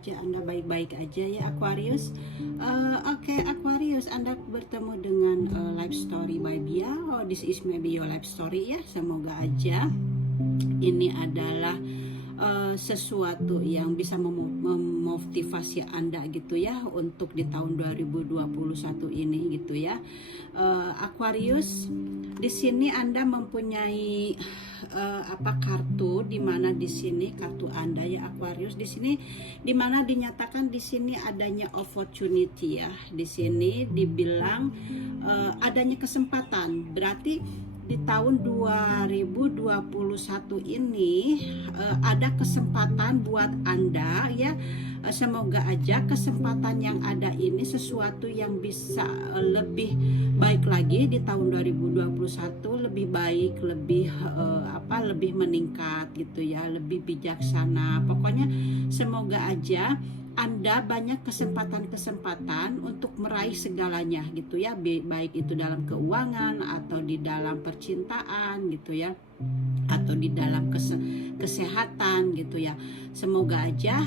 aja Anda baik-baik aja ya Aquarius. Oke, Aquarius, Anda bertemu dengan life story by Bia. Oh, this is maybe your life story ya. Semoga aja ini adalah sesuatu yang bisa memotivasi Anda gitu ya untuk di tahun 2021 ini gitu ya. Aquarius, di sini Anda mempunyai kartu, di mana di sini kartu Anda ya Aquarius, di sini di mana dinyatakan di sini adanya opportunity ya. Di sini dibilang adanya kesempatan. Berarti di tahun 2021 ini ada kesempatan buat Anda ya. Semoga aja kesempatan yang ada ini sesuatu yang bisa lebih baik lagi di tahun 2021, lebih baik, lebih lebih meningkat gitu ya, lebih bijaksana. Pokoknya semoga aja Anda banyak kesempatan-kesempatan untuk meraih segalanya gitu ya, baik itu dalam keuangan atau di dalam percintaan gitu ya, atau di dalam kesehatan gitu ya. Semoga aja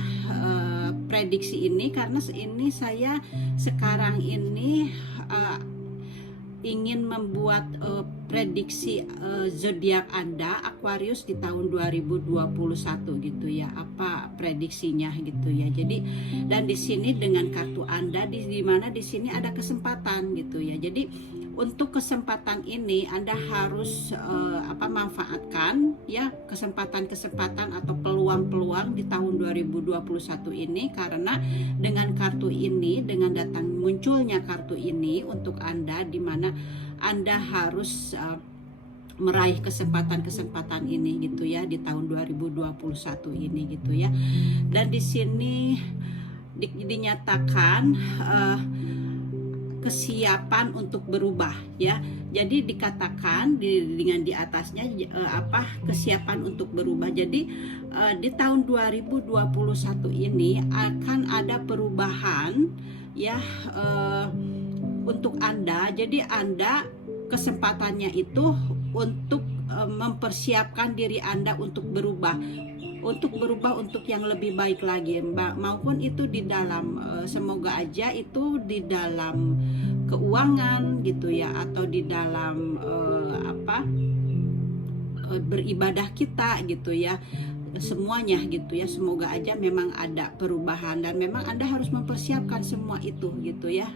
prediksi ini, karena ini saya sekarang ini ingin membuat prediksi zodiak Anda Aquarius di tahun 2021 gitu ya, apa prediksinya gitu ya. Jadi dan di sini dengan kartu Anda di mana di sini ada kesempatan gitu ya. Jadi untuk kesempatan ini Anda harus manfaatkan ya, kesempatan-kesempatan atau peluang-peluang di tahun 2021 ini, karena dengan kartu ini, dengan datang munculnya kartu ini untuk Anda, di mana Anda harus meraih kesempatan-kesempatan ini gitu ya di tahun 2021 ini gitu ya. Dan di sini dinyatakan kesiapan untuk berubah ya. Jadi dikatakan dengan di atasnya kesiapan untuk berubah. Jadi di tahun 2021 ini akan ada perubahan ya untuk Anda. Jadi Anda kesempatannya itu untuk mempersiapkan diri Anda untuk berubah untuk yang lebih baik lagi, maupun itu di dalam semoga aja itu di dalam keuangan gitu ya, atau di dalam beribadah kita gitu ya, semuanya gitu ya. Semoga aja memang ada perubahan, dan memang Anda harus mempersiapkan semua itu gitu ya.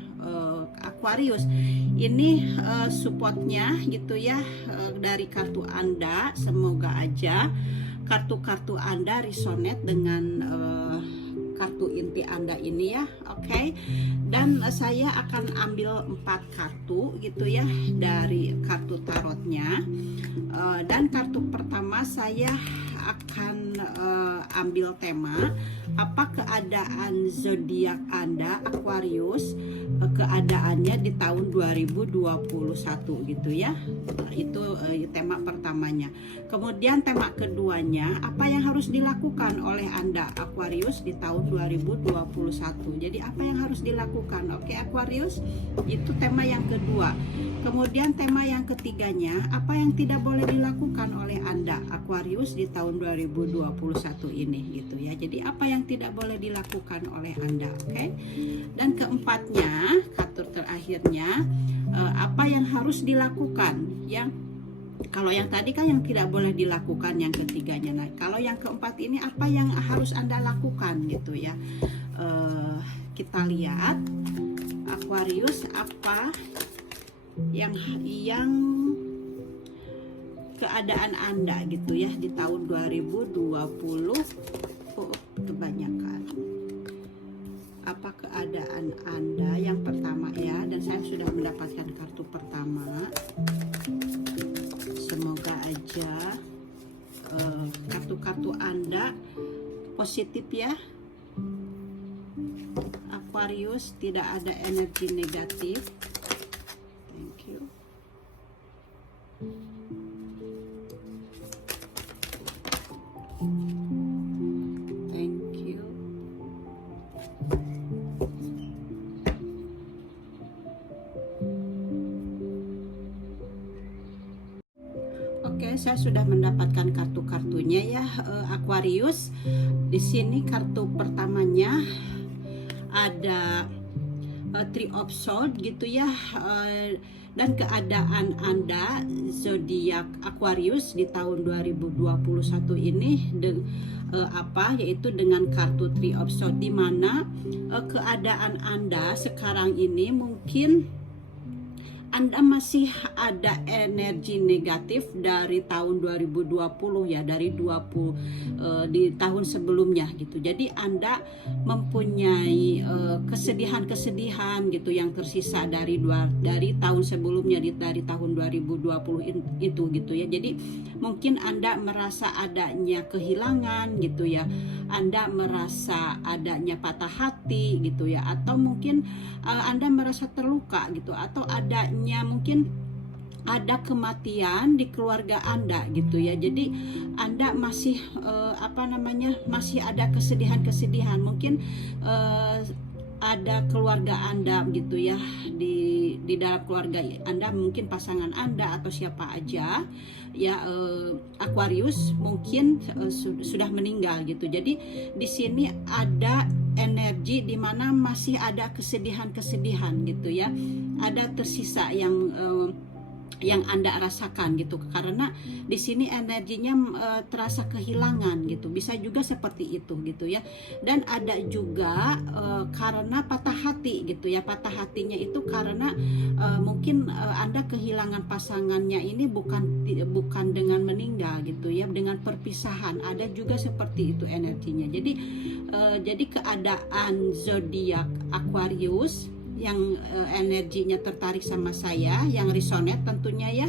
Aquarius, ini supportnya gitu ya dari kartu Anda. Semoga aja kartu-kartu Anda resonate dengan kartu inti Anda ini ya. Oke. Dan saya akan ambil 4 kartu gitu ya dari kartu tarotnya. Dan kartu pertama saya akan ambil tema apa keadaan zodiak Anda Aquarius, keadaannya di tahun 2021 gitu ya. Itu tema pertamanya. Kemudian tema keduanya, apa yang harus dilakukan oleh Anda Aquarius di tahun 2021. Jadi apa yang harus dilakukan? Oke Aquarius, itu tema yang kedua. Kemudian tema yang ketiganya, apa yang tidak boleh dilakukan oleh Anda Aquarius di tahun 2021 ini gitu ya. Jadi apa yang tidak boleh dilakukan oleh Anda, oke? Dan keempatnya, kartu terakhirnya, apa yang harus dilakukan ya. Kalau yang tadi kan yang tidak boleh dilakukan, yang ketiganya. Nah, kalau yang keempat ini apa yang harus Anda lakukan gitu ya. Kita lihat Aquarius, apa yang keadaan Anda gitu ya di tahun 2020. Kebanyakan apa keadaan Anda yang pertama ya, dan saya sudah mendapatkan kartu pertama. Semoga aja kartu-kartu Anda positif ya Aquarius, tidak ada energi negatif. Thank you. Oke, saya sudah mendapatkan kartu-kartunya ya. Aquarius. Di sini kartu pertamanya ada Three of Swords gitu ya, dan keadaan Anda zodiak Aquarius di tahun 2021 ini yaitu dengan kartu Three of Swords, di mana keadaan Anda sekarang ini mungkin Anda masih ada energi negatif dari tahun 2020 ya, dari di tahun sebelumnya gitu. Jadi Anda mempunyai kesedihan-kesedihan gitu yang tersisa dari tahun sebelumnya, dari tahun 2020 itu gitu ya. Jadi mungkin Anda merasa adanya kehilangan gitu ya. Anda merasa adanya patah hati gitu ya, atau mungkin Anda merasa terluka gitu, atau adanya mungkin ada kematian di keluarga Anda gitu ya. Jadi Anda masih masih ada kesedihan-kesedihan, mungkin ada keluarga Anda gitu ya, di dalam keluarga Anda mungkin pasangan Anda atau siapa aja ya, Aquarius mungkin sudah meninggal gitu. Jadi di sini ada energi di mana masih ada kesedihan-kesedihan gitu ya, ada tersisa yang Anda rasakan gitu, karena di sini energinya terasa kehilangan gitu, bisa juga seperti itu gitu ya. Dan ada juga karena patah hati gitu ya, patah hatinya itu karena mungkin Anda kehilangan pasangannya ini bukan dengan meninggal gitu ya, dengan perpisahan, ada juga seperti itu energinya. Jadi keadaan zodiak Aquarius yang energinya tertarik sama saya, yang resonate tentunya ya.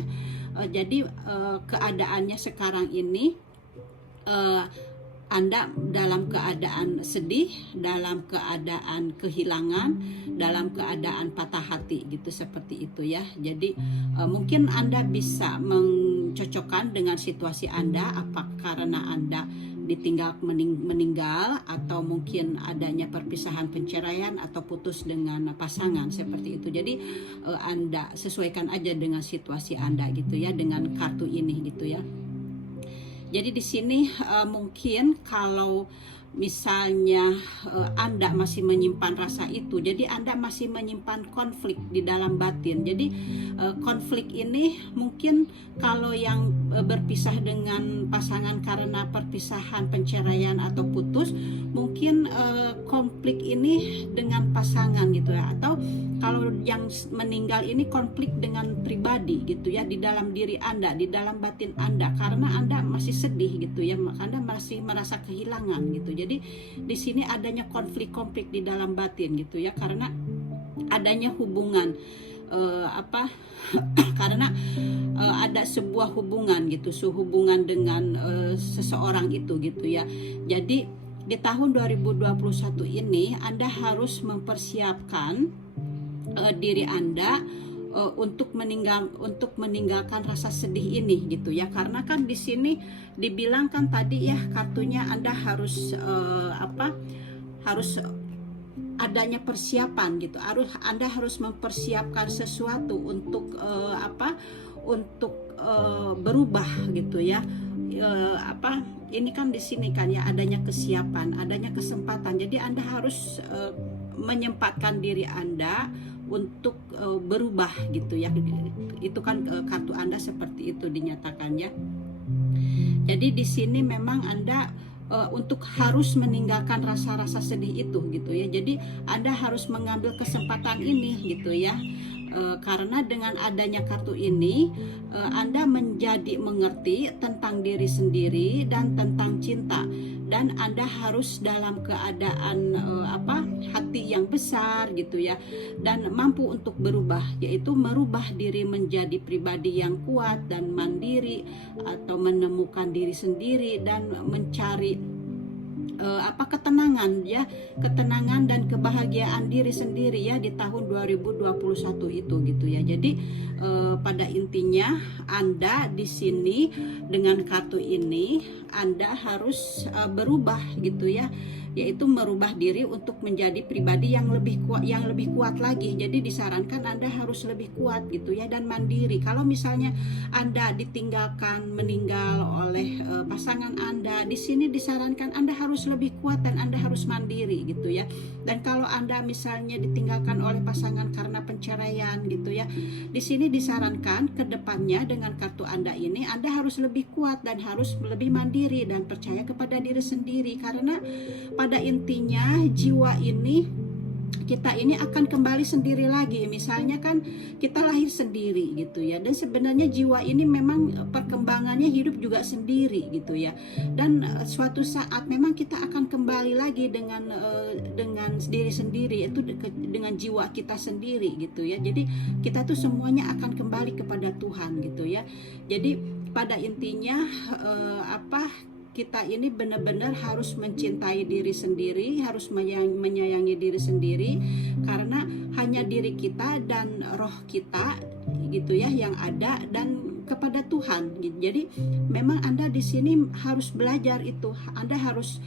Jadi keadaannya sekarang ini Anda dalam keadaan sedih, dalam keadaan kehilangan, dalam keadaan patah hati gitu, seperti itu ya. Jadi mungkin Anda bisa mencocokkan dengan situasi Anda, apa karena Anda ditinggal meninggal, atau mungkin adanya perpisahan, perceraian, atau putus dengan pasangan seperti itu. Jadi Anda sesuaikan aja dengan situasi Anda gitu ya, dengan kartu ini gitu ya. Jadi di sini mungkin kalau misalnya Anda masih menyimpan rasa itu, jadi Anda masih menyimpan konflik di dalam batin. Jadi konflik ini mungkin kalau yang berpisah dengan pasangan karena perpisahan, perceraian, atau putus, mungkin konflik ini dengan pasangan gitu ya, atau kalau yang meninggal ini konflik dengan pribadi gitu ya, di dalam diri Anda, di dalam batin Anda, karena Anda masih sedih gitu ya, Anda masih merasa kehilangan gitu. Jadi di sini adanya konflik-konflik di dalam batin gitu ya, karena adanya hubungan karena ada sebuah hubungan gitu, hubungan dengan seseorang itu gitu ya. Jadi di tahun 2021 ini Anda harus mempersiapkan diri Anda untuk meninggalkan rasa sedih ini gitu ya, karena kan di sini dibilang kan tadi ya, kartunya Anda harus harus adanya persiapan gitu, Anda harus mempersiapkan sesuatu untuk berubah gitu ya. Ini kan di sini kan ya, adanya kesiapan, adanya kesempatan. Jadi Anda harus menyempatkan diri Anda untuk berubah gitu ya. Itu kan kartu Anda seperti itu dinyatakannya. Jadi di sini memang Anda untuk harus meninggalkan rasa-rasa sedih itu gitu ya. Jadi Anda harus mengambil kesempatan ini gitu ya. Karena dengan adanya kartu ini Anda menjadi mengerti tentang diri sendiri dan tentang cinta, dan Anda harus dalam keadaan hati yang besar gitu ya, dan mampu untuk berubah, yaitu merubah diri menjadi pribadi yang kuat dan mandiri, atau menemukan diri sendiri dan mencari ketenangan ya, ketenangan dan kebahagiaan diri sendiri ya di tahun 2021 itu gitu ya. Jadi pada intinya Anda di sini dengan kartu ini Anda harus berubah gitu ya, yaitu merubah diri untuk menjadi pribadi yang lebih kuat lagi. Jadi disarankan Anda harus lebih kuat gitu ya, dan mandiri. Kalau misalnya Anda ditinggalkan, meninggal oleh pasangan Anda, di sini disarankan Anda harus lebih kuat dan Anda harus mandiri gitu ya. Dan kalau Anda misalnya ditinggalkan oleh pasangan karena perceraian gitu ya, di sini disarankan ke depannya dengan kartu Anda ini Anda harus lebih kuat dan harus lebih mandiri dan percaya kepada diri sendiri, karena pada intinya jiwa ini, kita ini akan kembali sendiri lagi. Misalnya kan kita lahir sendiri gitu ya, dan sebenarnya jiwa ini memang perkembangannya hidup juga sendiri gitu ya, dan suatu saat memang kita akan kembali lagi dengan diri sendiri, itu dengan jiwa kita sendiri gitu ya. Jadi kita tuh semuanya akan kembali kepada Tuhan gitu ya. Jadi pada intinya kita ini benar-benar harus mencintai diri sendiri, harus menyayangi diri sendiri, karena hanya diri kita dan roh kita gitu ya yang ada, dan kepada Tuhan. Jadi memang Anda di sini harus belajar itu. Anda harus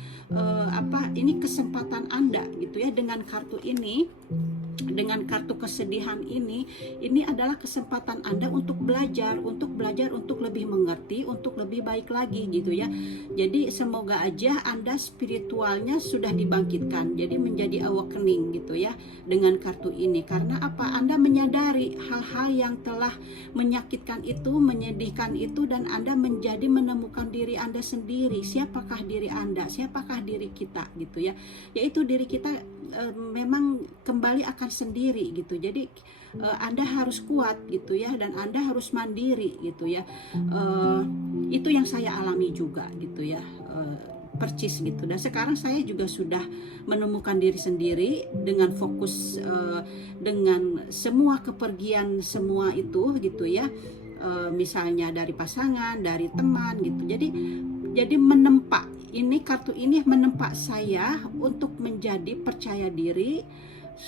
ini kesempatan Anda gitu ya, dengan kartu ini, dengan kartu kesedihan ini adalah kesempatan Anda untuk belajar untuk lebih mengerti, untuk lebih baik lagi gitu ya. Jadi semoga aja Anda spiritualnya sudah dibangkitkan, jadi menjadi awakening gitu ya dengan kartu ini. Karena apa? Anda menyadari hal-hal yang telah menyakitkan itu, menyedihkan itu, dan Anda menjadi menemukan diri Anda sendiri. Siapakah diri Anda? Siapakah diri kita gitu ya? Yaitu diri kita memang kembali akan sendiri gitu. Jadi Anda harus kuat gitu ya, dan Anda harus mandiri gitu ya. Itu yang saya alami juga gitu ya, percis gitu. Dan sekarang saya juga sudah menemukan diri sendiri dengan fokus dengan semua kepergian semua itu gitu ya. Misalnya dari pasangan, dari teman gitu. Jadi menempa ini, kartu ini menempa saya untuk menjadi percaya diri,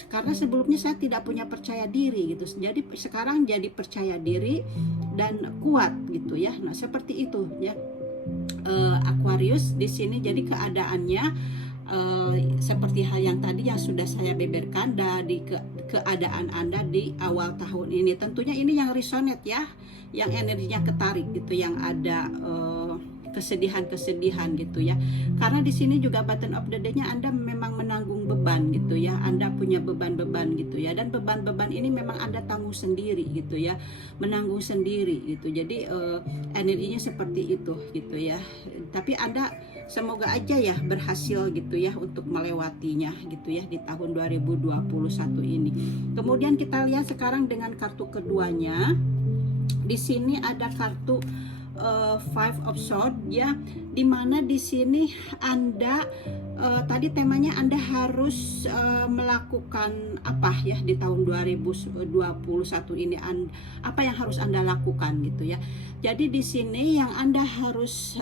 karena sebelumnya saya tidak punya percaya diri gitu. Jadi sekarang jadi percaya diri dan kuat gitu ya. Nah seperti itu ya, Aquarius di sini. Jadi keadaannya seperti hal yang tadi yang sudah saya beberkan dari keadaan Anda di awal tahun ini. Tentunya ini yang resonate ya, yang energinya ketarik gitu, yang ada kesedihan gitu ya. Karena di sini juga button of the day-nya Anda memang menanggung beban gitu ya. Anda punya beban-beban gitu ya, dan beban-beban ini memang Anda tanggung sendiri gitu ya, menanggung sendiri gitu. Jadi energinya seperti itu gitu ya. Tapi Anda semoga aja ya berhasil gitu ya untuk melewatinya gitu ya di tahun 2021 ini. Kemudian kita lihat sekarang dengan kartu keduanya. Di sini ada kartu Five of Swords ya, dimana di sini Anda tadi temanya Anda harus melakukan apa ya di tahun 2021 ini, apa yang harus Anda lakukan gitu ya. Jadi di sini yang Anda harus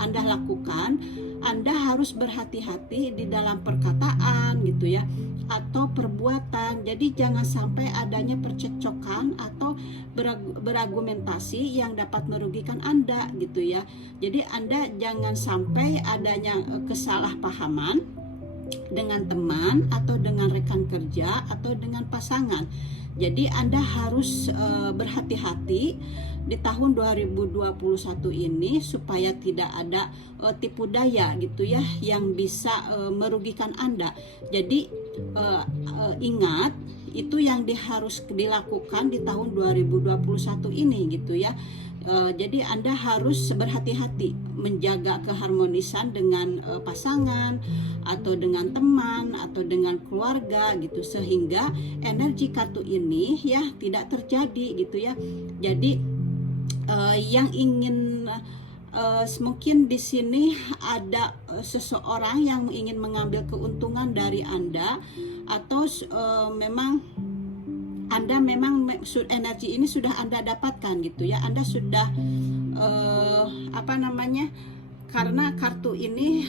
Anda lakukan, Anda harus berhati-hati di dalam perkataan gitu ya, atau perbuatan. Jadi jangan sampai adanya percekcokan atau berargumentasi yang dapat merugikan Anda gitu ya. Jadi Anda jangan sampai adanya kesalahpahaman dengan teman atau dengan rekan kerja atau dengan pasangan. Jadi Anda harus berhati-hati di tahun 2021 ini supaya tidak ada tipu daya gitu ya yang bisa merugikan Anda. Jadi ingat, itu yang harus dilakukan di tahun 2021 ini gitu ya. Jadi Anda harus berhati-hati menjaga keharmonisan dengan pasangan atau dengan teman atau dengan keluarga gitu, sehingga energi kartu ini ya tidak terjadi gitu ya. Jadi yang ingin mungkin di sini ada seseorang yang ingin mengambil keuntungan dari Anda, atau memang Anda memang energi ini sudah Anda dapatkan gitu ya. Anda sudah karena kartu ini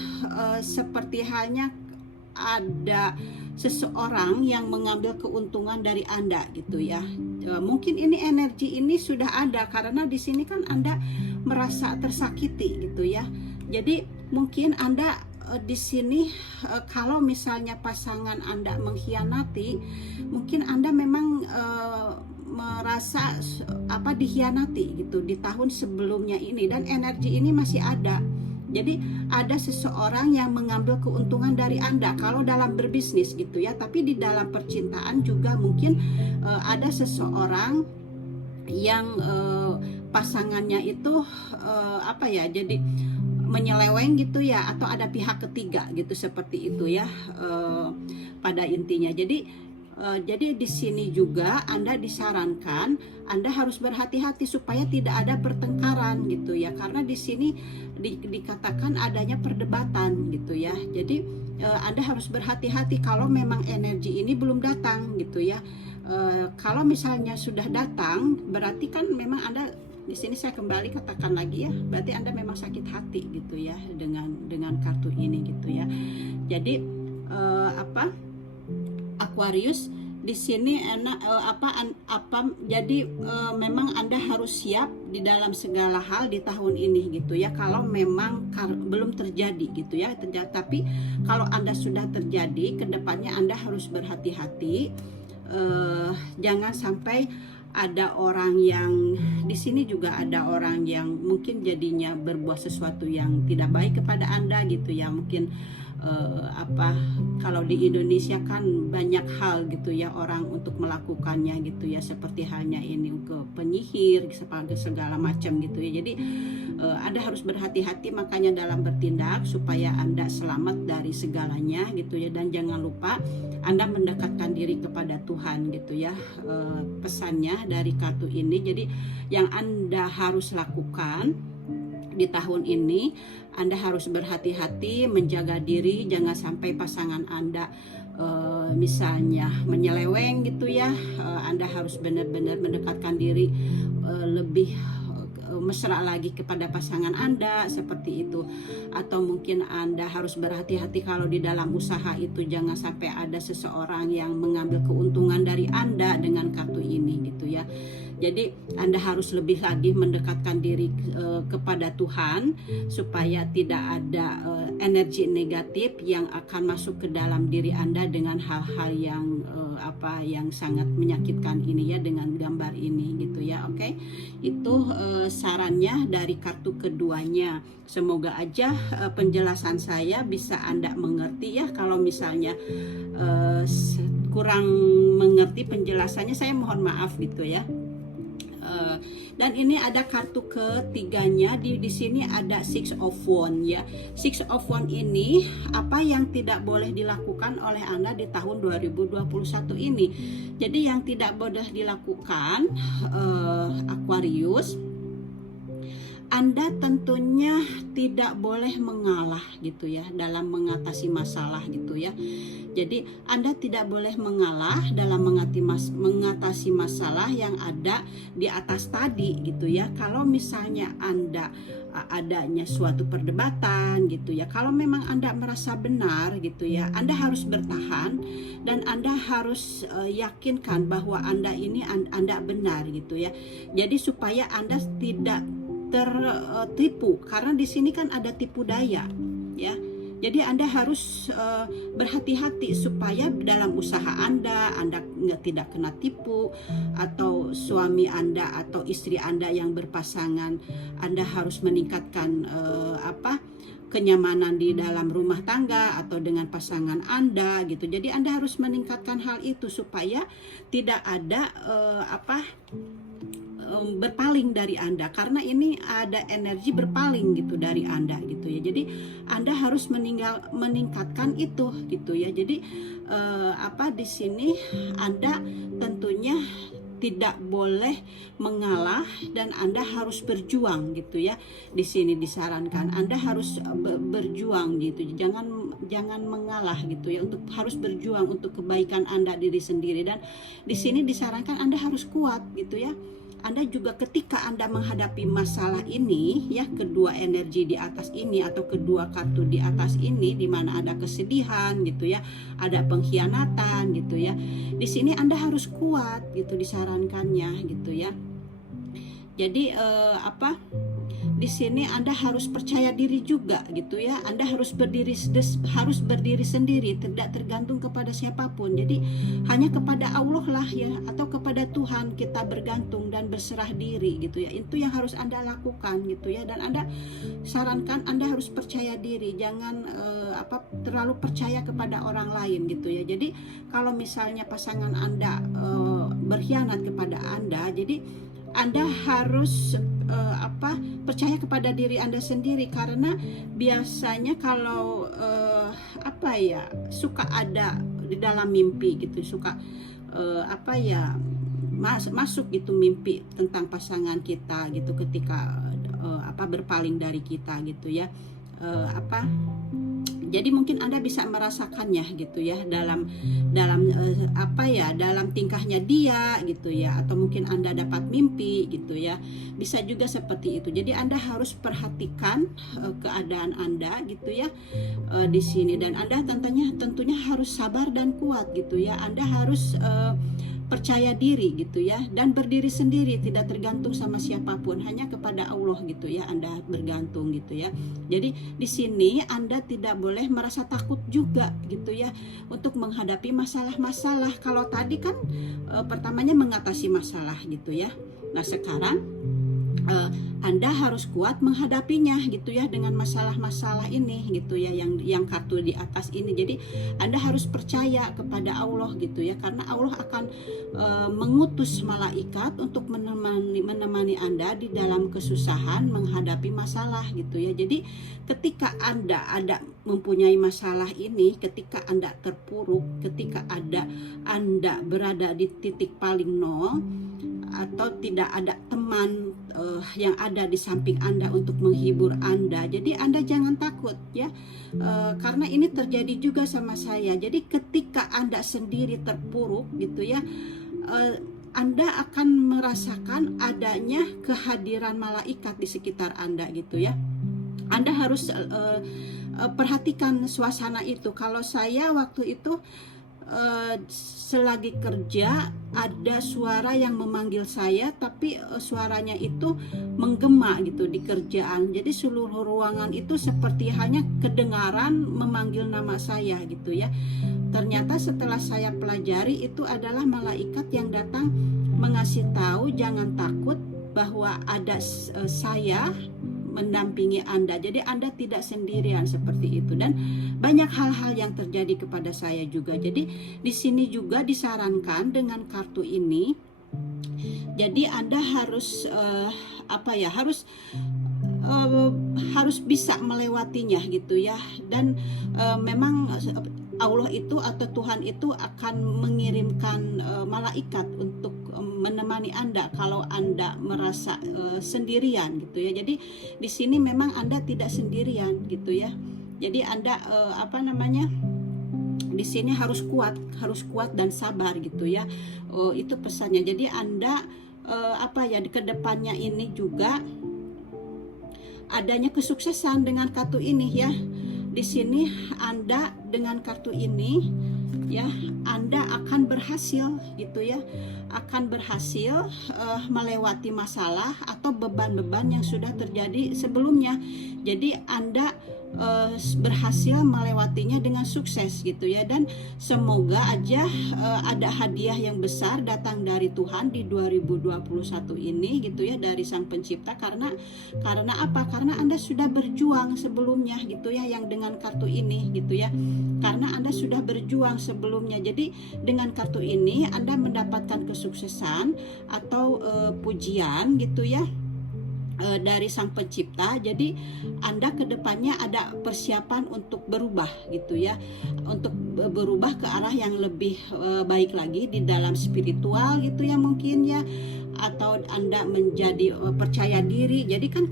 seperti halnya ada seseorang yang mengambil keuntungan dari Anda gitu ya. Mungkin ini energi ini sudah ada karena di sini kan Anda merasa tersakiti gitu ya. Jadi mungkin Anda di sini kalau misalnya pasangan Anda mengkhianati, mungkin Anda memang merasa dikhianati gitu di tahun sebelumnya ini, dan energi ini masih ada. Jadi ada seseorang yang mengambil keuntungan dari Anda kalau dalam berbisnis gitu ya. Tapi di dalam percintaan juga mungkin ada seseorang yang pasangannya itu jadi menyeleweng gitu ya, atau ada pihak ketiga gitu, seperti itu ya pada intinya. Jadi di sini juga Anda disarankan Anda harus berhati-hati supaya tidak ada pertengkaran gitu ya, karena di sini dikatakan adanya perdebatan gitu ya. Jadi Anda harus berhati-hati kalau memang energi ini belum datang gitu ya. Kalau misalnya sudah datang, berarti kan memang Anda di sini, saya kembali katakan lagi ya, berarti Anda memang sakit hati gitu ya dengan kartu ini gitu ya. Jadi Aquarius di sini memang Anda harus siap di dalam segala hal di tahun ini gitu ya. Kalau memang belum terjadi gitu ya, tapi kalau Anda sudah terjadi, kedepannya Anda harus berhati-hati. Jangan sampai ada orang yang di sini juga ada orang yang mungkin jadinya berbuat sesuatu yang tidak baik kepada Anda gitu ya. Mungkin kalau di Indonesia kan banyak hal gitu ya orang untuk melakukannya gitu ya, seperti halnya ini ke penyihir segala macam gitu ya. Jadi Anda harus berhati-hati makanya dalam bertindak supaya Anda selamat dari segalanya gitu ya. Dan jangan lupa Anda mendekatkan diri kepada Tuhan gitu ya. Pesannya dari kartu ini, jadi yang Anda harus lakukan di tahun ini, Anda harus berhati-hati menjaga diri, jangan sampai pasangan Anda misalnya menyeleweng gitu ya. Anda harus benar-benar mendekatkan diri lebih mesra lagi kepada pasangan Anda, seperti itu. Atau mungkin Anda harus berhati-hati kalau di dalam usaha itu jangan sampai ada seseorang yang mengambil keuntungan dari Anda dengan kartu ini gitu ya. Jadi Anda harus lebih lagi mendekatkan diri kepada Tuhan supaya tidak ada energi negatif yang akan masuk ke dalam diri Anda dengan hal-hal yang sangat menyakitkan ini ya, dengan gambar ini gitu ya. Oke. Itu sarannya dari kartu keduanya. Semoga aja penjelasan saya bisa Anda mengerti ya. Kalau misalnya kurang mengerti penjelasannya, saya mohon maaf gitu ya. Dan ini ada kartu ketiganya, di sini ada Six of Wands ya. Six of Wands ini apa yang tidak boleh dilakukan oleh Anda di tahun 2021 ini. Jadi yang tidak boleh dilakukan Aquarius, Anda tentunya tidak boleh mengalah gitu ya dalam mengatasi masalah gitu ya. Jadi Anda tidak boleh mengalah dalam mengatasi masalah yang ada di atas tadi gitu ya. Kalau misalnya Anda adanya suatu perdebatan gitu ya, kalau memang Anda merasa benar gitu ya, Anda harus bertahan dan Anda harus yakinkan bahwa Anda benar gitu ya. Jadi supaya Anda tidak tertipu, karena di sini kan ada tipu daya ya. Jadi Anda harus berhati-hati supaya dalam usaha Anda tidak kena tipu, atau suami Anda atau istri Anda yang berpasangan, Anda harus meningkatkan kenyamanan di dalam rumah tangga atau dengan pasangan Anda gitu. Jadi Anda harus meningkatkan hal itu supaya tidak ada berpaling dari Anda, karena ini ada energi berpaling gitu dari Anda gitu ya. Jadi Anda harus meningkatkan itu gitu ya. Jadi di sini Anda tentunya tidak boleh mengalah dan Anda harus berjuang gitu ya. Di sini disarankan Anda harus berjuang gitu. Jangan mengalah gitu ya, harus berjuang untuk kebaikan Anda diri sendiri. Dan di sini disarankan Anda harus kuat gitu ya. Anda juga ketika Anda menghadapi masalah ini ya, kedua energi di atas ini atau kedua kartu di atas ini, di mana ada kesedihan gitu ya, ada pengkhianatan gitu ya. Di sini Anda harus kuat gitu disarankannya gitu ya. Jadi di sini Anda harus percaya diri juga gitu ya. Anda harus berdiri sendiri, tidak tergantung kepada siapapun. Jadi hanya kepada Allah lah ya, atau kepada Tuhan kita bergantung dan berserah diri gitu ya. Itu yang harus Anda lakukan gitu ya. Dan Anda sarankan Anda harus percaya diri, jangan terlalu percaya kepada orang lain gitu ya. Jadi kalau misalnya pasangan Anda berkhianat kepada Anda, jadi Anda harus percaya kepada diri Anda sendiri, karena biasanya kalau suka ada di dalam mimpi gitu, suka masuk gitu mimpi tentang pasangan kita gitu ketika berpaling dari kita gitu ya. Jadi mungkin Anda bisa merasakannya gitu ya, dalam dalam tingkahnya dia gitu ya, atau mungkin Anda dapat mimpi gitu ya, bisa juga seperti itu. Jadi Anda harus perhatikan keadaan Anda gitu ya di sini, dan Anda tentunya harus sabar dan kuat gitu ya. Anda harus percaya diri gitu ya, dan berdiri sendiri, tidak tergantung sama siapapun, hanya kepada Allah gitu ya Anda bergantung gitu ya. Jadi di sini Anda tidak boleh merasa takut juga gitu ya untuk menghadapi masalah-masalah. Kalau tadi kan pertamanya mengatasi masalah gitu ya. Nah sekarang Anda harus kuat menghadapinya gitu ya, dengan masalah-masalah ini gitu ya, yang kartu di atas ini. Jadi Anda harus percaya kepada Allah gitu ya, karena Allah akan mengutus malaikat untuk menemani Anda di dalam kesusahan menghadapi masalah gitu ya. Jadi ketika Anda mempunyai masalah ini, ketika Anda terpuruk, ketika Anda berada di titik paling nol, atau tidak ada teman yang ada di samping Anda untuk menghibur Anda, jadi Anda jangan takut ya, karena ini terjadi juga sama saya. Jadi ketika Anda sendiri terpuruk gitu ya, Anda akan merasakan adanya kehadiran malaikat di sekitar Anda gitu ya. Anda harus perhatikan suasana itu. Kalau saya waktu itu selagi kerja, ada suara yang memanggil saya, tapi suaranya itu menggema gitu di kerjaan. Jadi seluruh ruangan itu seperti hanya kedengaran memanggil nama saya gitu ya. Ternyata setelah saya pelajari, itu adalah malaikat yang datang mengasih tahu jangan takut, bahwa ada saya mendampingi Anda. Jadi Anda tidak sendirian seperti itu, dan banyak hal-hal yang terjadi kepada saya juga. Jadi di sini juga disarankan dengan kartu ini. Jadi Anda harus harus bisa melewatinya gitu ya. Dan memang Allah itu atau Tuhan itu akan mengirimkan malaikat untuk menemani Anda kalau Anda merasa sendirian gitu ya. Jadi di sini memang Anda tidak sendirian gitu ya. Jadi Anda di sini harus kuat dan sabar gitu ya. Itu pesannya. Jadi Anda di kedepannya ini juga adanya kesuksesan dengan kartu ini ya. Di sini Anda dengan kartu ini ya, Anda akan berhasil gitu ya, akan berhasil melewati masalah atau beban-beban yang sudah terjadi sebelumnya. Jadi Anda berhasil melewatinya dengan sukses gitu ya. Dan semoga aja ada hadiah yang besar datang dari Tuhan di 2021 ini gitu ya, dari Sang Pencipta. Karena apa? Karena Anda sudah berjuang sebelumnya gitu ya, yang dengan kartu ini gitu ya. Karena Anda sudah berjuang sebelumnya. Jadi dengan kartu ini Anda mendapatkan kesuksesan atau pujian gitu ya dari Sang Pencipta. Jadi Anda kedepannya ada persiapan untuk berubah gitu ya, untuk berubah ke arah yang lebih baik lagi di dalam spiritual gitu ya mungkin ya, atau Anda menjadi percaya diri. Jadi kan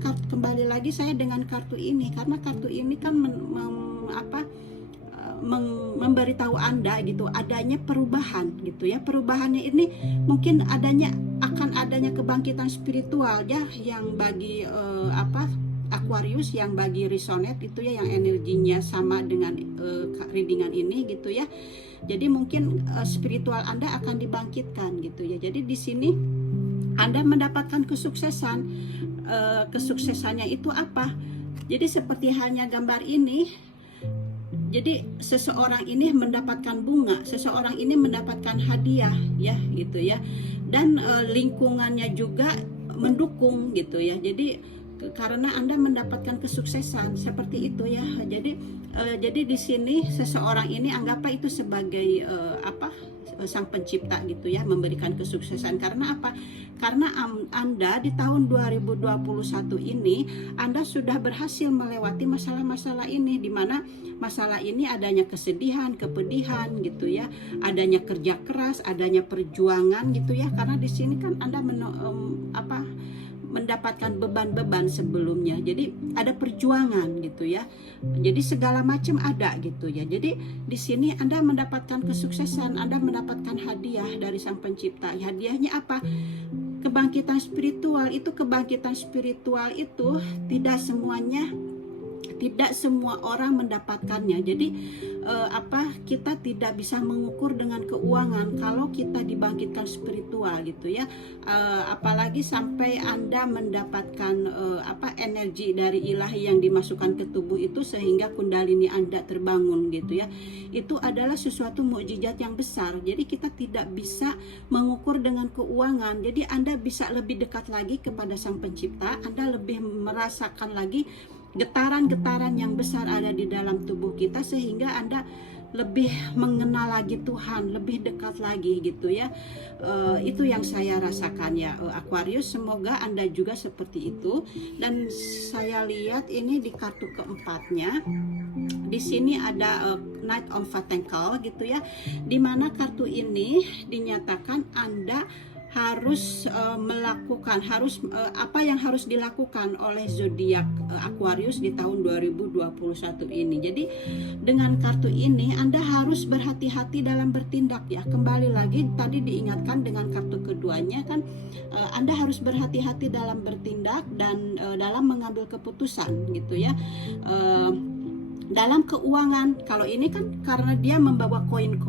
memberitahu Anda gitu adanya perubahan gitu ya. Perubahannya ini mungkin akan adanya kebangkitan spiritual ya, yang bagi Aquarius, yang bagi resonate itu ya, yang energinya sama dengan readingan ini gitu ya. Jadi mungkin spiritual Anda akan dibangkitkan gitu ya. Jadi di sini Anda mendapatkan kesuksesan. Kesuksesannya itu apa? Jadi seperti halnya gambar ini, jadi seseorang ini mendapatkan bunga, seseorang ini mendapatkan hadiah ya gitu ya, dan lingkungannya juga mendukung gitu ya. Jadi karena Anda mendapatkan kesuksesan seperti itu ya. Jadi di sini seseorang ini anggaplah itu sebagai sang pencipta gitu ya, memberikan kesuksesan. Karena apa? Karena Anda di tahun 2021 ini Anda sudah berhasil melewati masalah-masalah ini, di mana masalah ini adanya kesedihan, kepedihan gitu ya, adanya kerja keras, adanya perjuangan gitu ya. Karena di sini kan Anda mendapatkan beban-beban sebelumnya, jadi ada perjuangan gitu ya. Jadi segala macam ada gitu ya. Jadi di sini Anda mendapatkan kesuksesan, Anda mendapatkan hadiah dari Sang Pencipta. Hadiahnya apa? Kebangkitan spiritual. Kebangkitan spiritual itu tidak semua orang mendapatkannya. Jadi kita tidak bisa mengukur dengan keuangan kalau kita dibangkitkan spiritual gitu ya. Apalagi sampai Anda mendapatkan energi dari ilahi yang dimasukkan ke tubuh itu sehingga kundalini Anda terbangun gitu ya. Itu adalah sesuatu mukjizat yang besar. Jadi kita tidak bisa mengukur dengan keuangan. Jadi Anda bisa lebih dekat lagi kepada Sang Pencipta, Anda lebih merasakan lagi getaran-getaran yang besar ada di dalam tubuh kita, sehingga Anda lebih mengenal lagi Tuhan, lebih dekat lagi gitu ya. Itu yang saya rasakan ya, Aquarius. Semoga Anda juga seperti itu. Dan saya lihat ini di kartu keempatnya, di sini ada Knight of Pentacles gitu ya, dimana kartu ini dinyatakan Anda harus melakukan apa yang harus dilakukan oleh zodiak Aquarius di tahun 2021 ini. Jadi dengan kartu ini Anda harus berhati-hati dalam bertindak ya. Kembali lagi tadi diingatkan dengan kartu keduanya kan, Anda harus berhati-hati dalam bertindak dan dalam mengambil keputusan gitu ya. Dalam keuangan, kalau ini kan karena dia membawa koin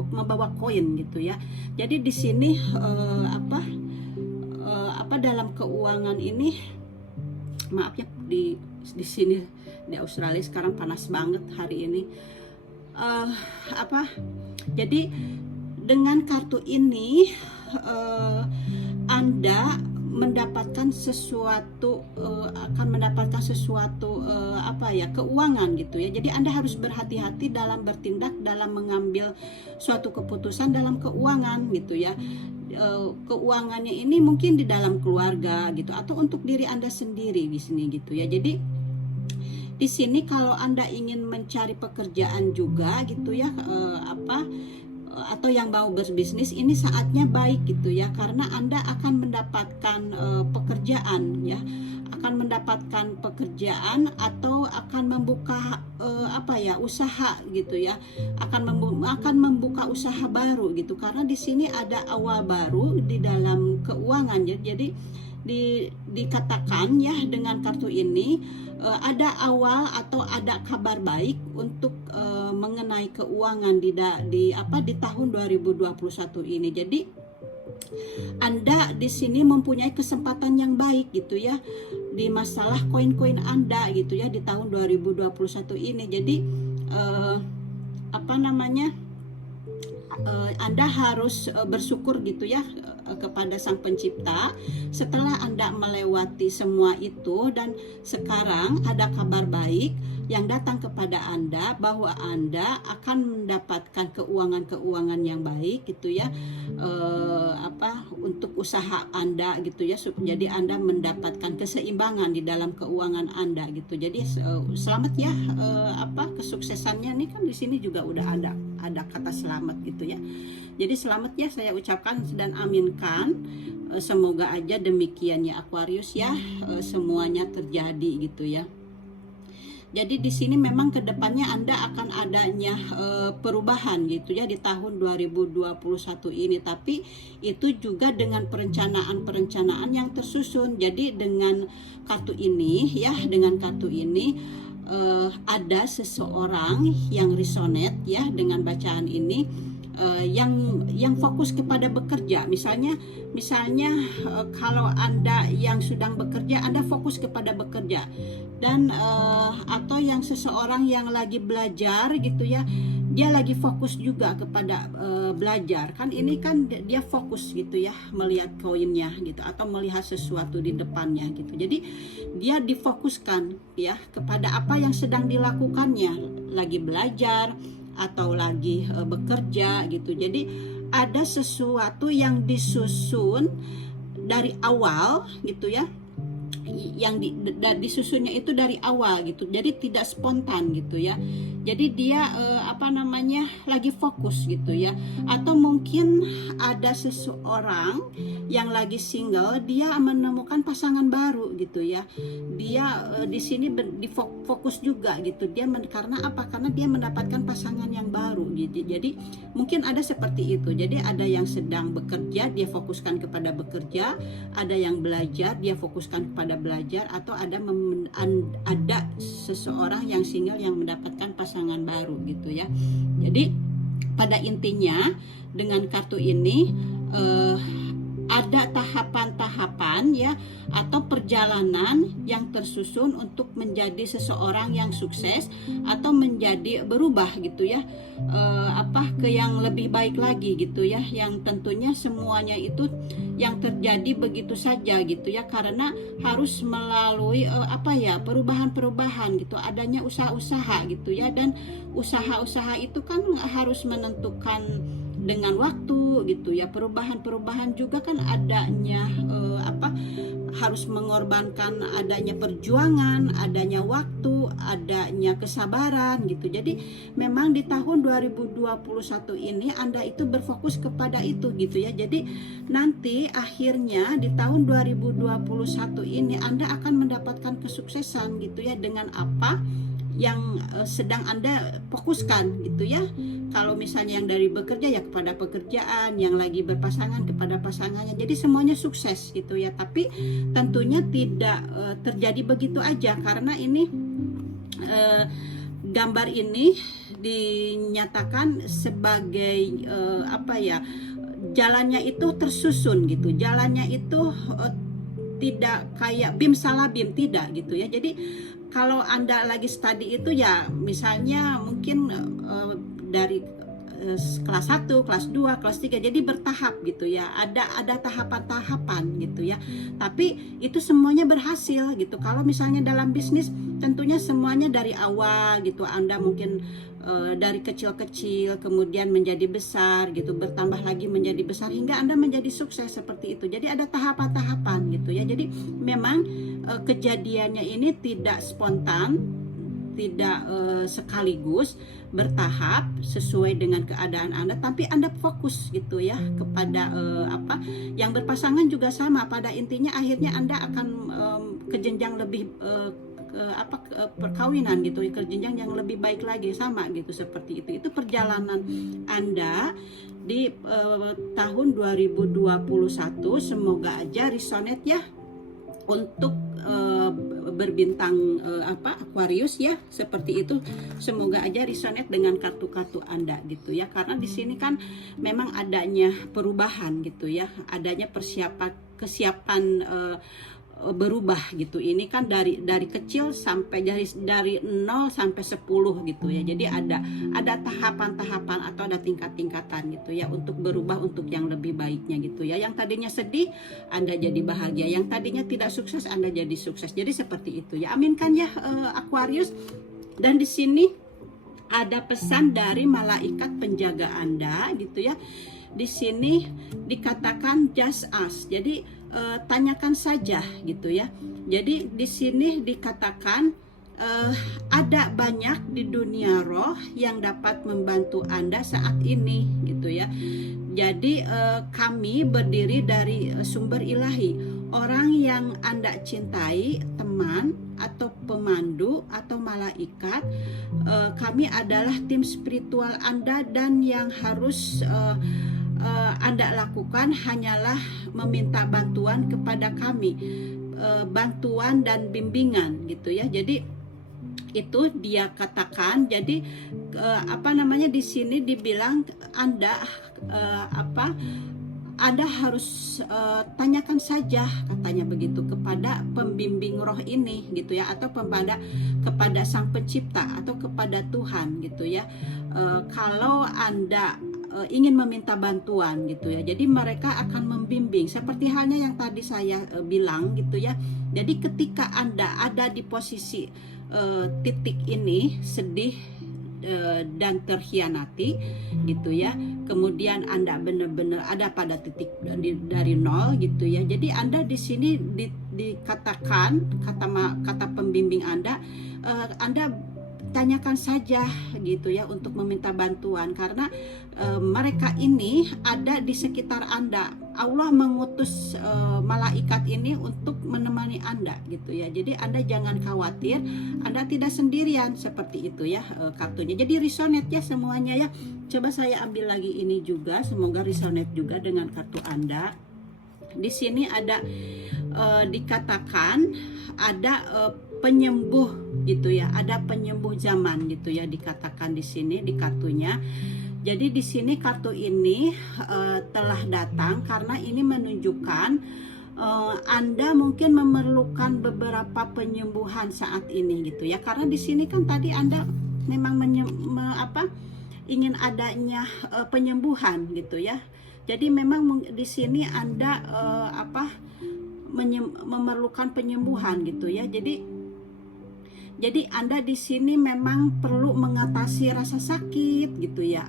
gitu ya. Jadi di sini dalam keuangan ini, maaf ya, di sini di Australia sekarang panas banget hari ini. Jadi dengan kartu ini Anda mendapatkan sesuatu, keuangan gitu ya. Jadi Anda harus berhati-hati dalam bertindak, dalam mengambil suatu keputusan dalam keuangan gitu ya. Keuangannya ini mungkin di dalam keluarga gitu, atau untuk diri Anda sendiri di sini gitu ya. Jadi di sini kalau Anda ingin mencari pekerjaan juga gitu ya, atau yang mau berbisnis, ini saatnya baik gitu ya, karena Anda akan mendapatkan pekerjaan ya, atau akan membuka usaha gitu ya, akan membuka usaha baru gitu, karena di sini ada awal baru di dalam keuangan ya. Jadi dikatakan ya dengan kartu ini ada awal atau ada kabar baik untuk mengenai keuangan di tahun 2021 ini. Jadi Anda di sini mempunyai kesempatan yang baik gitu ya di masalah koin-koin Anda gitu ya di tahun 2021 ini. Jadi Anda harus bersyukur gitu ya kepada Sang Pencipta setelah Anda melewati semua itu, dan sekarang ada kabar baik yang datang kepada Anda bahwa Anda akan mendapatkan keuangan yang baik gitu ya, untuk usaha Anda gitu ya. Jadi Anda mendapatkan keseimbangan di dalam keuangan Anda gitu. Jadi selamat ya, kesuksesannya nih kan di sini juga udah ada kata selamat gitu ya. Jadi selamat ya saya ucapkan dan aminkan. Semoga aja demikian ya Aquarius ya, semuanya terjadi gitu ya. Jadi di sini memang kedepannya Anda akan adanya perubahan gitu ya di tahun 2021 ini. Tapi itu juga dengan perencanaan-perencanaan yang tersusun. Jadi dengan kartu ini ya, dengan kartu ini ada seseorang yang resonate ya dengan bacaan ini, yang fokus kepada bekerja. Misalnya kalau Anda yang sedang bekerja, Anda fokus kepada bekerja, dan atau yang seseorang yang lagi belajar gitu ya, dia lagi fokus juga kepada belajar. Kan ini kan dia fokus gitu ya, melihat koinnya gitu atau melihat sesuatu di depannya gitu. Jadi dia difokuskan ya kepada apa yang sedang dilakukannya, lagi belajar atau lagi bekerja gitu. Jadi ada sesuatu yang disusun dari awal gitu ya, yang disusunnya itu dari awal gitu. Jadi tidak spontan gitu ya. Jadi dia lagi fokus gitu ya. Atau mungkin ada seseorang yang lagi single, dia menemukan pasangan baru gitu ya. Dia di sini fokus juga gitu. Karena apa? Karena dia mendapatkan pasangan yang baru gitu. Jadi mungkin ada seperti itu. Jadi ada yang sedang bekerja, dia fokuskan kepada bekerja. Ada yang belajar, dia fokuskan kepada belajar. Atau ada seseorang yang single yang mendapatkan pasangan baru gitu ya. Jadi pada intinya dengan kartu ini ada tahapan-tahapan ya, atau perjalanan yang tersusun untuk menjadi seseorang yang sukses atau menjadi berubah gitu ya, ke yang lebih baik lagi gitu ya, yang tentunya semuanya itu yang terjadi begitu saja gitu ya, karena harus melalui perubahan-perubahan gitu, adanya usaha-usaha gitu ya, dan usaha-usaha itu kan harus menentukan dengan waktu gitu ya. Perubahan-perubahan juga kan adanya harus mengorbankan adanya perjuangan, adanya waktu, adanya kesabaran gitu. Jadi memang di tahun 2021 ini Anda itu berfokus kepada itu gitu ya. Jadi nanti akhirnya di tahun 2021 ini Anda akan mendapatkan kesuksesan gitu ya, dengan apa yang sedang Anda fokuskan gitu ya. Kalau misalnya yang dari bekerja ya kepada pekerjaan, yang lagi berpasangan kepada pasangannya. Jadi semuanya sukses gitu ya. Tapi tentunya tidak terjadi begitu aja, karena ini gambar ini dinyatakan sebagai jalannya itu tersusun gitu. Jalannya itu tidak kayak bim salah bim, tidak gitu ya. Jadi kalau Anda lagi study itu ya, misalnya mungkin dari kelas 1, kelas 2, kelas 3, jadi bertahap gitu ya. Ada tahapan-tahapan gitu ya. Tapi itu semuanya berhasil gitu. Kalau misalnya dalam bisnis tentunya semuanya dari awal gitu. Anda mungkin dari kecil-kecil kemudian menjadi besar gitu, bertambah lagi menjadi besar hingga Anda menjadi sukses seperti itu. Jadi ada tahapan-tahapan gitu ya. Jadi memang kejadiannya ini tidak spontan, tidak sekaligus, bertahap sesuai dengan keadaan Anda, tapi Anda fokus gitu ya kepada yang berpasangan juga sama. Pada intinya akhirnya Anda akan ke jenjang lebih perkawinan gitu, ke jenjang yang lebih baik lagi, sama gitu, seperti itu perjalanan Anda di tahun 2021. Semoga aja resonate ya untuk berbintang Aquarius ya, seperti itu. Semoga aja resonate dengan kartu-kartu Anda gitu ya, karena di sini kan memang adanya perubahan gitu ya, adanya kesiapan berubah gitu. Ini kan dari kecil sampai dari 0 sampai 10 gitu ya. Jadi ada tahapan-tahapan atau ada tingkat-tingkatan gitu ya, untuk berubah untuk yang lebih baiknya gitu ya. Yang tadinya sedih Anda jadi bahagia, yang tadinya tidak sukses Anda jadi sukses. Jadi seperti itu ya. Aminkan ya Aquarius. Dan di sini ada pesan dari malaikat penjaga Anda gitu ya. Di sini dikatakan just ask. Jadi tanyakan saja gitu ya. Jadi di sini dikatakan ada banyak di dunia roh yang dapat membantu Anda saat ini gitu ya. Jadi kami berdiri dari sumber ilahi. Orang yang Anda cintai, teman, atau pemandu atau malaikat. Kami adalah tim spiritual Anda, dan yang harus Anda lakukan hanyalah meminta bantuan kepada kami, bantuan dan bimbingan gitu ya. Jadi itu dia katakan. Jadi di sini dibilang Anda Anda harus tanyakan saja, katanya begitu, kepada pembimbing roh ini gitu ya, atau kepada Sang Pencipta atau kepada Tuhan gitu ya. Kalau Anda ingin meminta bantuan gitu ya, jadi mereka akan membimbing seperti halnya yang tadi saya bilang gitu ya. Jadi ketika Anda ada di posisi titik ini, sedih dan terhianati gitu ya, kemudian Anda benar-benar ada pada titik dari nol gitu ya. Jadi Anda di sini dikatakan kata pembimbing Anda tanyakan saja gitu ya untuk meminta bantuan, karena mereka ini ada di sekitar Anda. Allah mengutus malaikat ini untuk menemani Anda gitu ya. Jadi Anda jangan khawatir, Anda tidak sendirian, seperti itu ya kartunya. Jadi resonate ya semuanya ya. Coba saya ambil lagi ini juga, semoga resonate juga dengan kartu Anda. Di sini ada dikatakan ada penyembuh gitu ya, ada penyembuh zaman gitu ya, dikatakan di sini di kartunya. Jadi di sini kartu ini telah datang karena ini menunjukkan Anda mungkin memerlukan beberapa penyembuhan saat ini gitu ya. Karena di sini kan tadi Anda memang ingin adanya penyembuhan gitu ya. Jadi memang di sini Anda memerlukan penyembuhan gitu ya. Jadi Anda di sini memang perlu mengatasi rasa sakit gitu ya.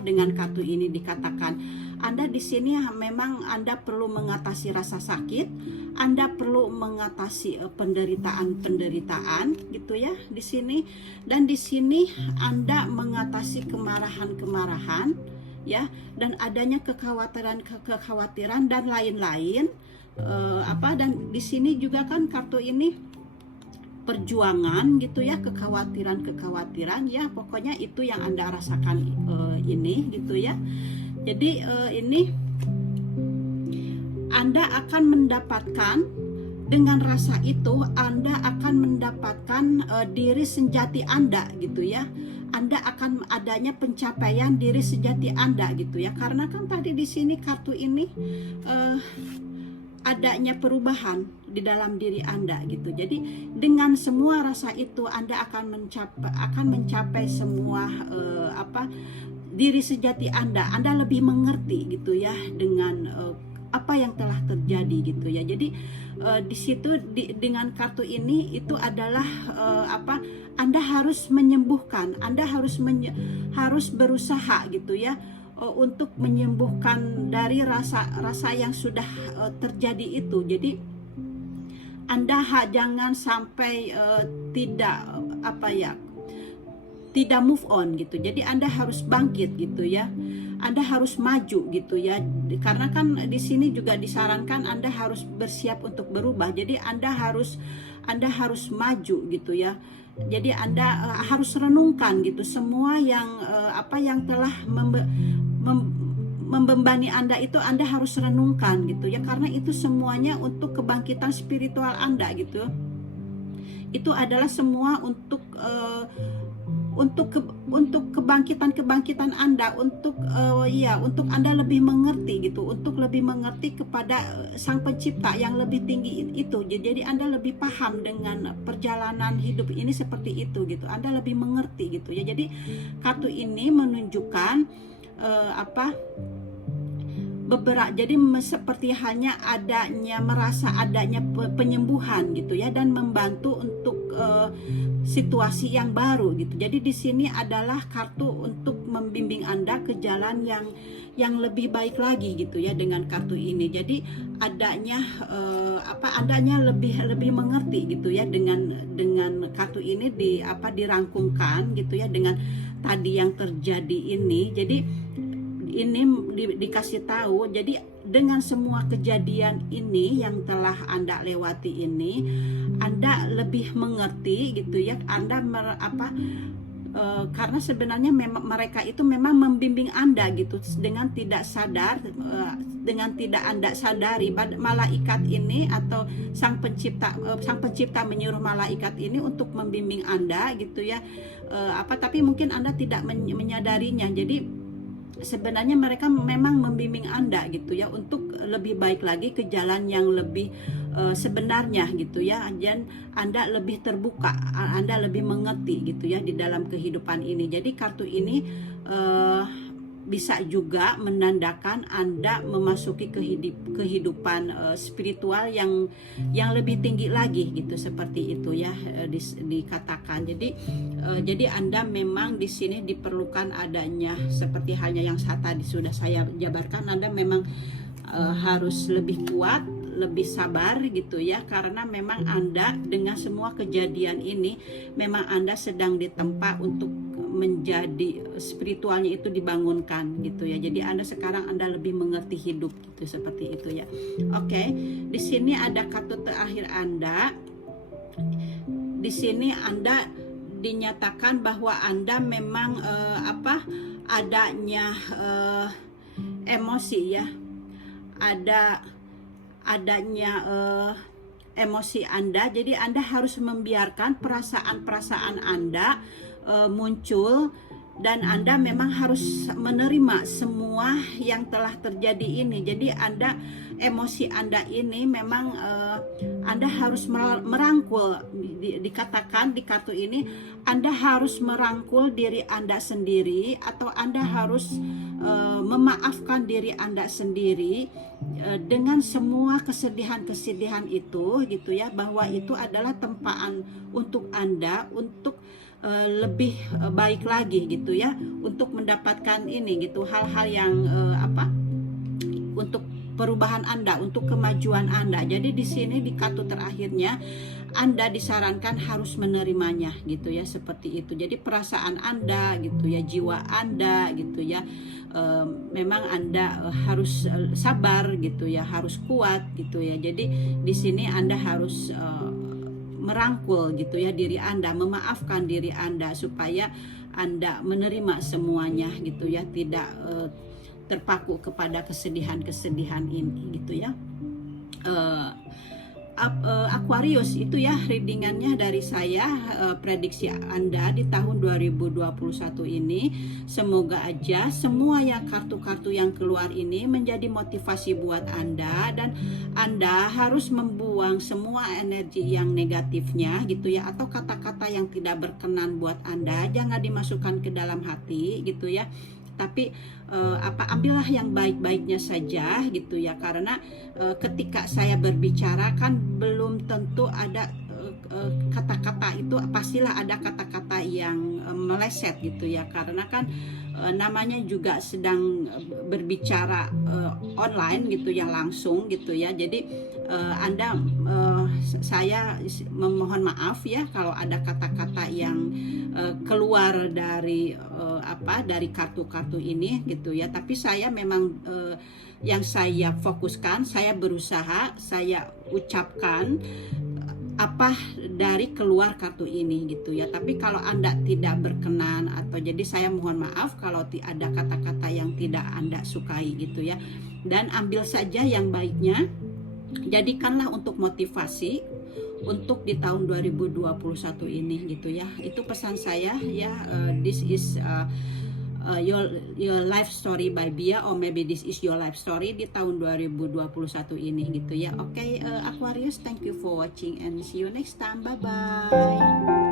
Dengan kartu ini dikatakan Anda di sini memang Anda perlu mengatasi rasa sakit, Anda perlu mengatasi penderitaan gitu ya di sini. Dan di sini Anda mengatasi kemarahan ya, dan adanya kekhawatiran dan lain-lain. Dan di sini juga kan kartu ini perjuangan gitu ya, kekhawatiran ya, pokoknya itu yang Anda rasakan ini gitu ya. Jadi ini Anda akan mendapatkan, dengan rasa itu Anda akan mendapatkan diri sejati Anda gitu ya. Anda akan adanya pencapaian diri sejati Anda gitu ya. Karena kan tadi di sini kartu ini adanya perubahan di dalam diri Anda gitu. Jadi dengan semua rasa itu Anda akan mencapai semua diri sejati Anda. Anda lebih mengerti gitu ya dengan apa yang telah terjadi gitu ya. Jadi di situ dengan kartu ini itu adalah Anda harus menyembuhkan, Anda harus berusaha gitu ya untuk menyembuhkan dari rasa yang sudah terjadi itu. Jadi Anda jangan sampai tidak move on gitu. Jadi Anda harus bangkit gitu ya. Anda harus maju gitu ya. Karena kan di sini juga disarankan Anda harus bersiap untuk berubah. Jadi Anda harus maju gitu ya. Jadi Anda harus renungkan gitu semua yang telah membebani Anda itu. Anda harus renungkan gitu ya, karena itu semuanya untuk kebangkitan spiritual Anda gitu. Itu adalah semua untuk kebangkitan Anda, untuk Anda lebih mengerti gitu, untuk lebih mengerti kepada Sang Pencipta yang lebih tinggi itu. Jadi Anda lebih paham dengan perjalanan hidup ini seperti itu gitu. Anda lebih mengerti gitu ya. Jadi kartu ini menunjukkan jadi seperti hanya merasa adanya penyembuhan gitu ya, dan membantu untuk situasi yang baru gitu. Jadi di sini adalah kartu untuk membimbing Anda ke jalan yang lebih baik lagi gitu ya dengan kartu ini. Jadi adanya lebih mengerti gitu ya dengan kartu ini dirangkumkan gitu ya dengan tadi yang terjadi ini. Jadi ini dikasih tahu, jadi dengan semua kejadian ini yang telah Anda lewati ini, Anda lebih mengerti gitu ya, Anda karena sebenarnya memang mereka itu memang membimbing Anda gitu dengan tidak sadar, dengan tidak Anda sadari. Malaikat ini atau sang pencipta menyuruh malaikat ini untuk membimbing Anda gitu ya, tapi mungkin Anda tidak menyadarinya. Jadi sebenarnya mereka memang membimbing Anda gitu ya untuk lebih baik lagi ke jalan yang lebih sebenarnya gitu ya, dan Anda lebih terbuka, Anda lebih mengerti gitu ya di dalam kehidupan ini. Jadi kartu ini bisa juga menandakan Anda memasuki kehidupan spiritual yang lebih tinggi lagi gitu, seperti itu ya, dikatakan. Jadi Anda memang di sini diperlukan adanya, seperti halnya yang tadi sudah saya jabarkan, Anda memang harus lebih kuat, lebih sabar gitu ya, karena memang Anda dengan semua kejadian ini memang Anda sedang ditempa untuk menjadi spiritualnya itu dibangunkan gitu ya. Jadi Anda lebih mengerti hidup gitu, seperti itu ya. Oke, di sini ada kartu terakhir Anda. Di sini Anda dinyatakan bahwa Anda memang adanya emosi ya, adanya emosi Anda. Jadi Anda harus membiarkan perasaan-perasaan Anda muncul, dan Anda memang harus menerima semua yang telah terjadi ini. Jadi emosi Anda ini memang Anda harus merangkul, dikatakan di kartu ini Anda harus merangkul diri Anda sendiri, atau Anda harus memaafkan diri Anda sendiri dengan semua kesedihan-kesedihan itu gitu ya, bahwa itu adalah tempaan untuk Anda untuk lebih baik lagi gitu ya, untuk mendapatkan ini gitu, hal-hal yang untuk perubahan Anda, untuk kemajuan Anda. Jadi di sini di kartu terakhirnya Anda disarankan harus menerimanya gitu ya, seperti itu. Jadi perasaan Anda gitu ya, jiwa Anda gitu ya, memang Anda harus sabar gitu ya, harus kuat gitu ya. Jadi di sini Anda harus merangkul gitu ya diri Anda, memaafkan diri Anda supaya Anda menerima semuanya gitu ya, tidak terpaku kepada kesedihan-kesedihan ini gitu ya. Aquarius, itu ya readingannya dari saya, prediksi Anda di tahun 2021 ini. Semoga aja semua kartu-kartu yang keluar ini menjadi motivasi buat Anda, dan Anda harus membuang semua energi yang negatifnya gitu ya, atau kata-kata yang tidak berkenan buat Anda jangan dimasukkan ke dalam hati gitu ya. Tapi ambillah yang baik-baiknya saja gitu ya, karena ketika saya berbicara kan belum tentu ada kata-kata itu, pastilah ada kata-kata yang meleset gitu ya, karena kan namanya juga sedang berbicara online gitu ya, langsung gitu ya. Jadi saya memohon maaf ya kalau ada kata-kata yang keluar dari dari kartu-kartu ini gitu ya. Tapi saya memang yang saya fokuskan, saya berusaha saya ucapkan apa dari keluar kartu ini gitu ya. Tapi kalau Anda tidak berkenan, atau jadi saya mohon maaf kalau ada kata-kata yang tidak Anda sukai gitu ya. Dan ambil saja yang baiknya, jadikanlah untuk motivasi untuk di tahun 2021 ini gitu ya. Itu pesan saya ya. This is your life story by Bia, or maybe this is your life story di tahun 2021 ini gitu ya. Oke, Aquarius, thank you for watching and see you next time. Bye bye.